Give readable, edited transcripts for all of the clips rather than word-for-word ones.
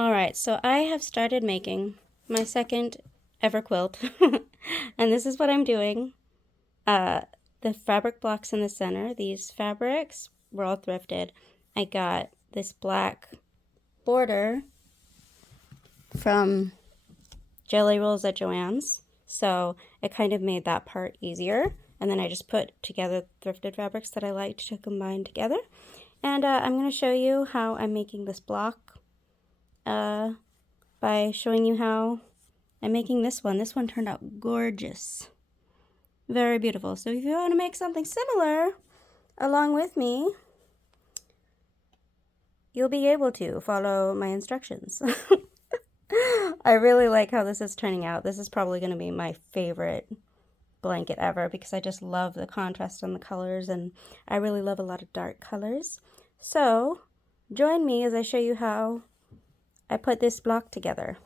Alright, so I have started making my second ever quilt, and this is what I'm doing. The fabric blocks in the center, these fabrics were all thrifted. I got this black border from Jelly Rolls at Joann's, so it kind of made that part easier. And then I just put together thrifted fabrics that I liked to combine together. And I'm going to show you how I'm making this block by showing you how I'm making this one. This one turned out gorgeous. Very beautiful. So if you want to make something similar along with me, you'll be able to follow my instructions. I really like how this is turning out. This is probably going to be my favorite blanket ever because I just love the contrast on the colors, and I really love a lot of dark colors. So join me as I show you how I put this block together.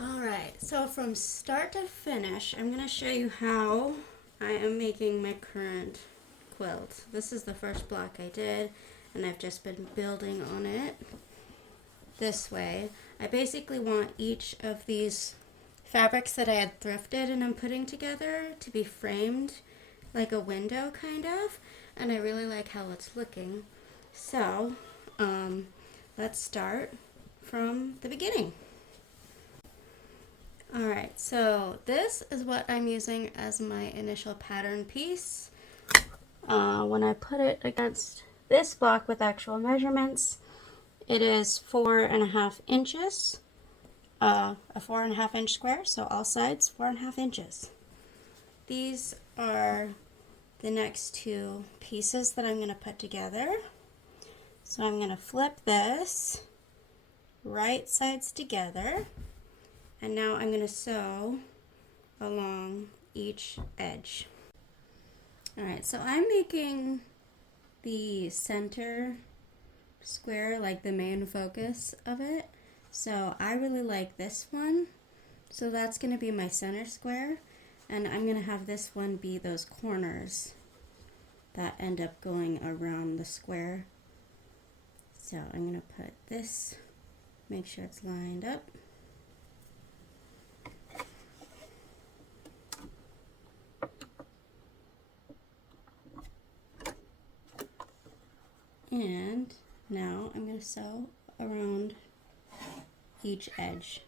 Alright, so from start to finish, I'm going to show you how I am making my current quilt. This is the first block I did, and I've just been building on it this way. I basically want each of these fabrics that I had thrifted and I'm putting together to be framed like a window kind of, and I really like how it's looking. So let's start from the beginning. Alright, so this is what I'm using as my initial pattern piece. When I put it against this block with actual measurements, it is 4.5 inches, a 4.5 inch square, so all sides 4.5 inches. These are the next two pieces that I'm going to put together. So I'm going to flip this right sides together, and now I'm going to sew along each edge. Alright, so I'm making the center square like the main focus of it. So I really like this one. So that's going to be my center square, and I'm going to have this one be those corners that end up going around the square. So I'm going to put this, make sure it's lined up. And now I'm going to sew around each edge.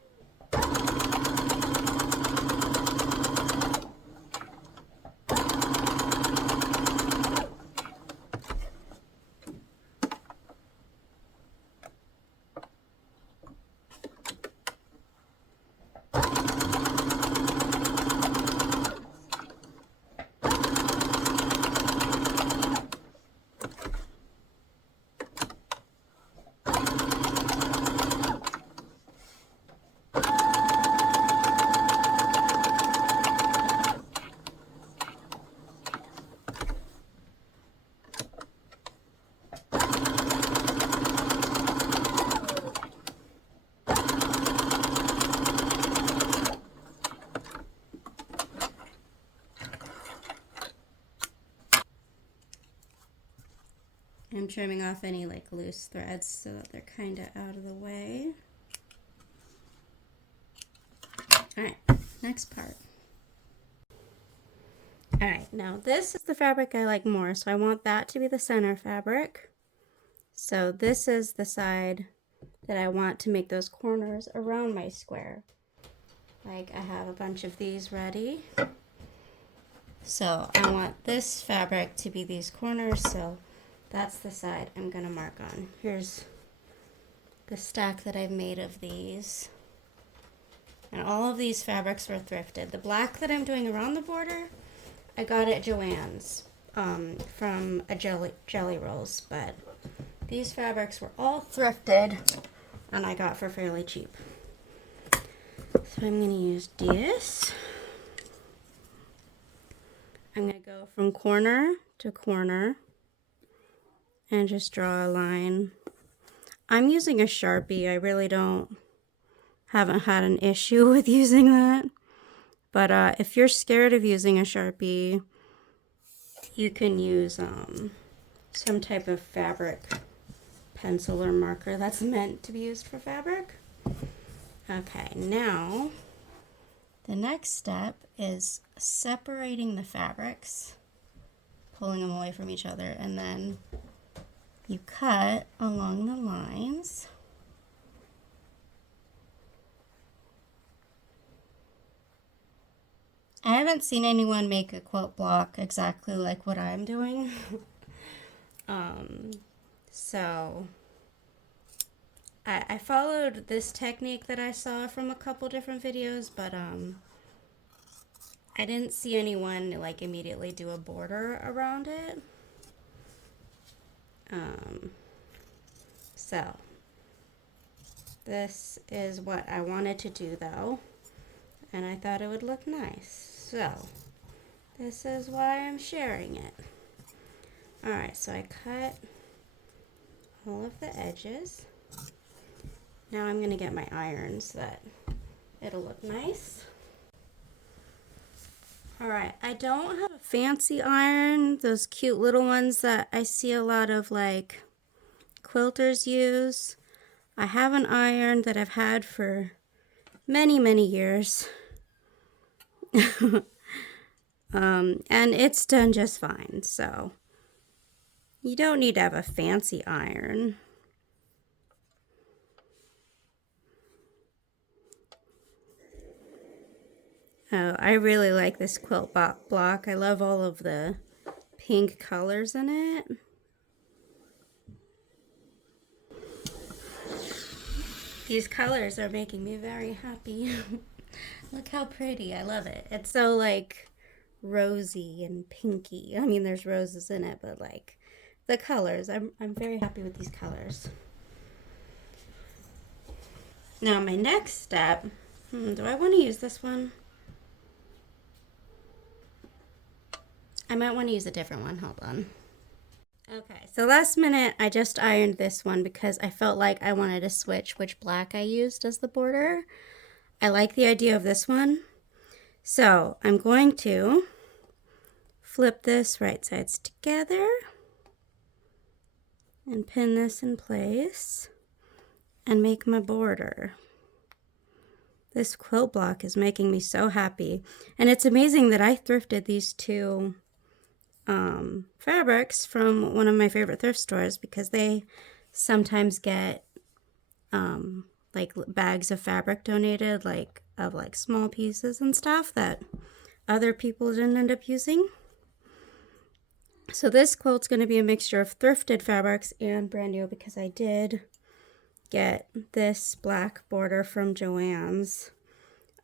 I'm trimming off any like loose threads so that they're kind of out of the way. Alright, next part. Alright, now this is the fabric I like more, so I want that to be the center fabric. So this is the side that I want to make those corners around my square. Like I have a bunch of these ready. So I want this fabric to be these corners, so that's the side I'm going to mark on. Here's the stack that I've made of these. And all of these fabrics were thrifted. The black that I'm doing around the border, I got at Joann's from a Jelly Rolls. But these fabrics were all thrifted and I got for fairly cheap. So I'm going to use this. I'm going to go from corner to corner and just draw a line. I'm using a Sharpie. I really haven't had an issue with using that. But if you're scared of using a Sharpie, you can use some type of fabric pencil or marker that's meant to be used for fabric. Okay, now the next step is separating the fabrics, pulling them away from each other, and then you cut along the lines. I haven't seen anyone make a quilt block exactly like what I'm doing. So I followed this technique that I saw from a couple different videos, but I didn't see anyone like immediately do a border around it. So this is what I wanted to do though, and I thought it would look nice. So this is why I'm sharing it. Alright, so I cut all of the edges. Now I'm going to get my iron so that it'll look nice. Alright, I don't have a fancy iron, those cute little ones that I see a lot of like quilters use. I have an iron that I've had for many, many years. And it's done just fine, so you don't need to have a fancy iron. Oh, I really like this quilt block. I love all of the pink colors in it. These colors are making me very happy. Look how pretty. I love it. It's so like rosy and pinky. I mean, there's roses in it, but like the colors. I'm very happy with these colors. Now my next step, do I want to use this one? I might want to use a different one. Hold on. Okay, so last minute I just ironed this one because I felt like I wanted to switch which black I used as the border. I like the idea of this one. So I'm going to flip this right sides together and pin this in place and make my border. This quilt block is making me so happy. And it's amazing that I thrifted these two fabrics from one of my favorite thrift stores because they sometimes get like bags of fabric donated, like of like small pieces and stuff that other people didn't end up using. So this quilt's going to be a mixture of thrifted fabrics and brand new because I did get this black border from Joann's,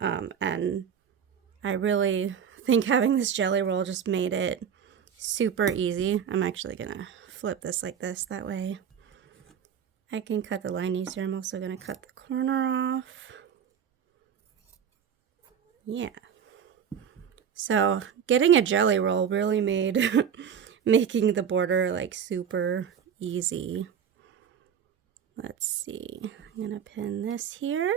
and I really think having this jelly roll just made it super easy. I'm actually gonna flip this like this, that way I can cut the line easier. I'm also gonna cut the corner off. Yeah. So getting a jelly roll really made making the border like super easy. Let's see, I'm gonna pin this here.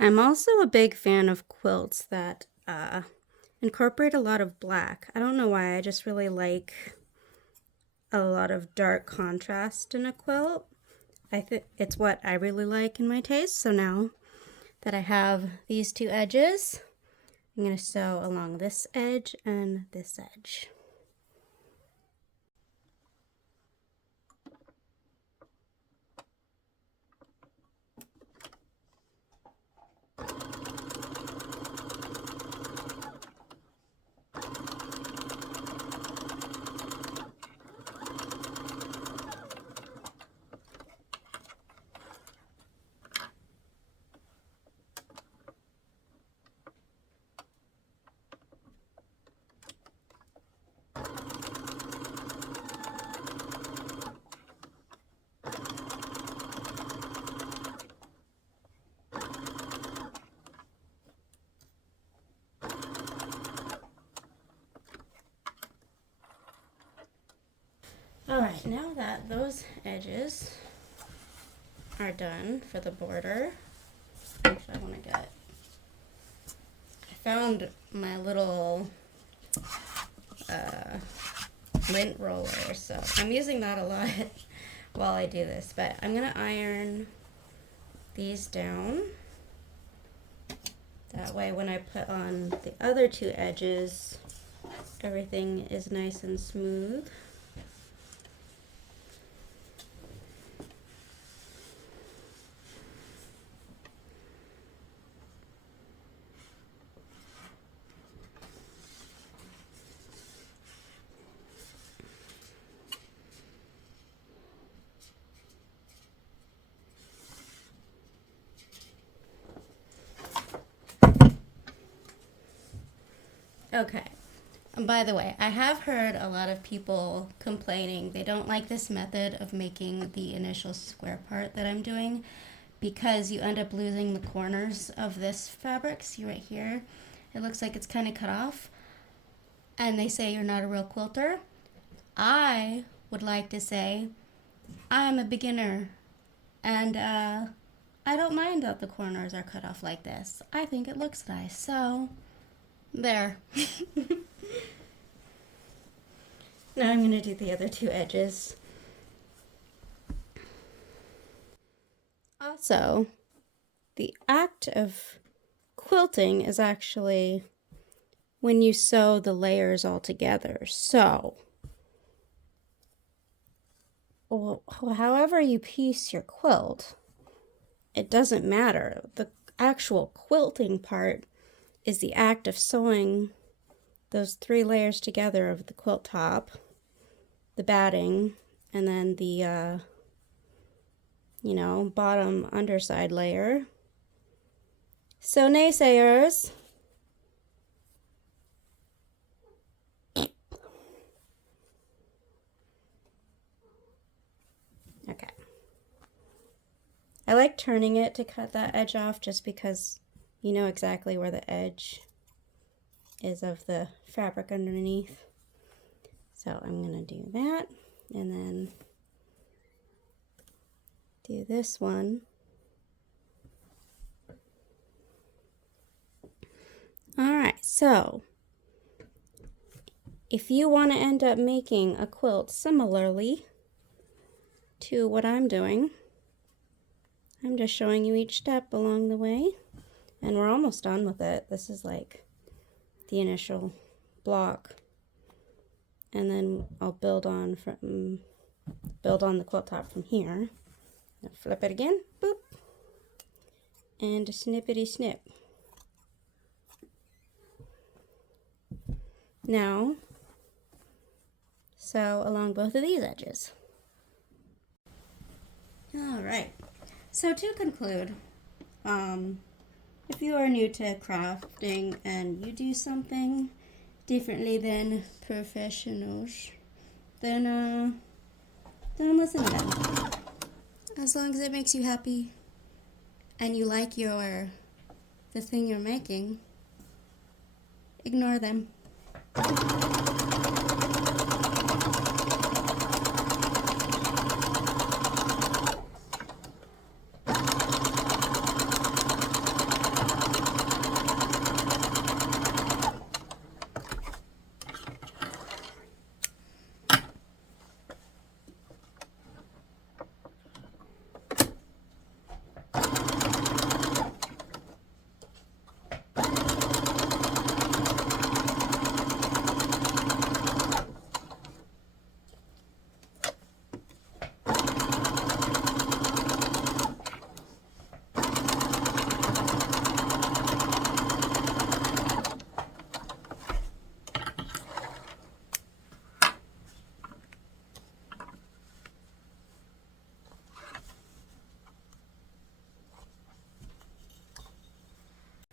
I'm also a big fan of quilts that incorporate a lot of black. I don't know why, I just really like a lot of dark contrast in a quilt. I think it's what I really like in my taste. So now that I have these two edges, I'm going to sew along this edge and this edge. Alright, now that those edges are done for the border, actually I want to get, I found my little lint roller, so I'm using that a lot while I do this, but I'm going to iron these down. That way when I put on the other two edges, everything is nice and smooth. Okay, and by the way, I have heard a lot of people complaining they don't like this method of making the initial square part that I'm doing because you end up losing the corners of this fabric. See right here, it looks like it's kind of cut off, and they say you're not a real quilter. I would like to say I'm a beginner, and I don't mind that the corners are cut off like this. I think it looks nice, so there. Now I'm going to do the other two edges. Also, the act of quilting is actually when you sew the layers all together. So, however you piece your quilt, it doesn't matter. The actual quilting part is the act of sewing those 3 layers together of the quilt top, the batting, and then the, bottom underside layer. So naysayers, okay. I like turning it to cut that edge off just because you know exactly where the edge is of the fabric underneath. So I'm going to do that and then do this one. Alright, so if you want to end up making a quilt similarly to what I'm doing, I'm just showing you each step along the way, and we're almost done with it. This is like the initial block, and then I'll build on the quilt top from here. Now flip it again, boop, and snippity snip. Now sew along both of these edges. All right. So to conclude, if you are new to crafting and you do something differently than professionals, then don't listen to them. As long as it makes you happy and you like the thing you're making, ignore them.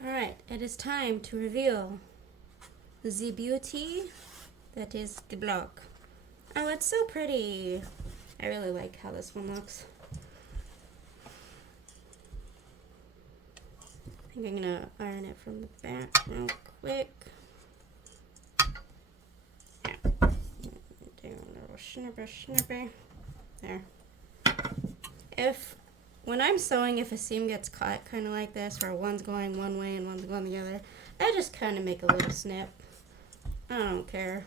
Alright, it is time to reveal the beauty that is the block. Oh, it's so pretty. I really like how this one looks. I think I'm gonna iron it from the back real quick. Yeah. Do a little snipper, snipper. There. When I'm sewing, if a seam gets caught kind of like this, where one's going one way and one's going the other, I just kind of make a little snip. I don't care.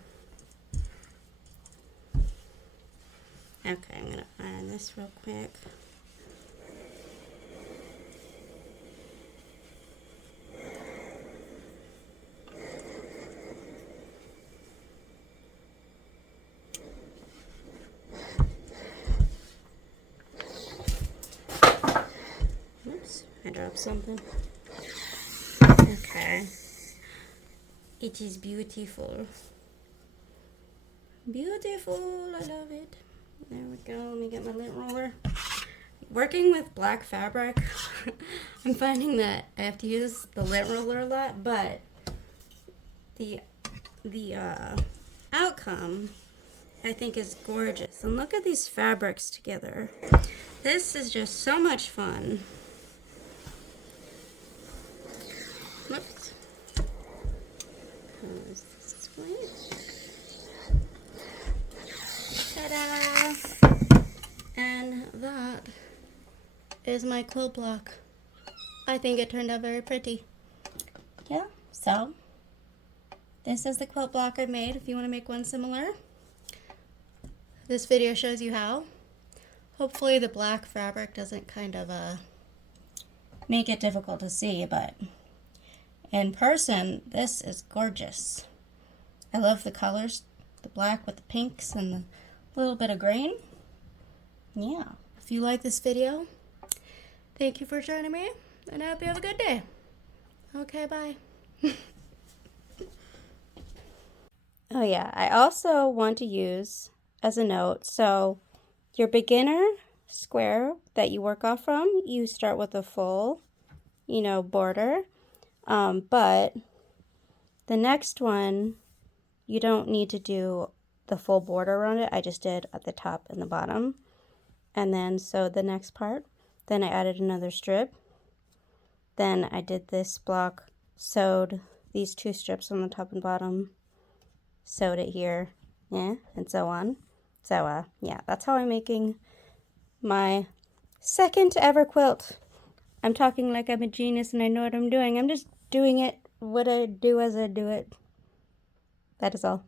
Okay, I'm gonna iron this real quick. Oops, I dropped something. Okay. It is beautiful. Beautiful, I love it. There we go, let me get my lint roller. Working with black fabric, I'm finding that I have to use the lint roller a lot, but the outcome I think is gorgeous. And look at these fabrics together. This is just so much fun. Whoops. Close this way. Ta-da! And that is my quilt block. I think it turned out very pretty. Yeah, so this is the quilt block I made if you want to make one similar. This video shows you how. Hopefully the black fabric doesn't kind of make it difficult to see, but in person, this is gorgeous. I love the colors, the black with the pinks and the little bit of green. Yeah. If you like this video, thank you for joining me, and I hope you have a good day. Okay, bye. Oh yeah, I also want to use as a note, so your beginner square that you work off from, you start with a full, border, but the next one, you don't need to do the full border around it. I just did at the top and the bottom, and then sewed the next part. Then I added another strip. Then I did this block, sewed these two strips on the top and bottom, sewed it here, yeah, and so on. So yeah, that's how I'm making my second ever quilt. I'm talking like I'm a genius and I know what I'm doing. I'm just doing it what I do as I do it. That is all.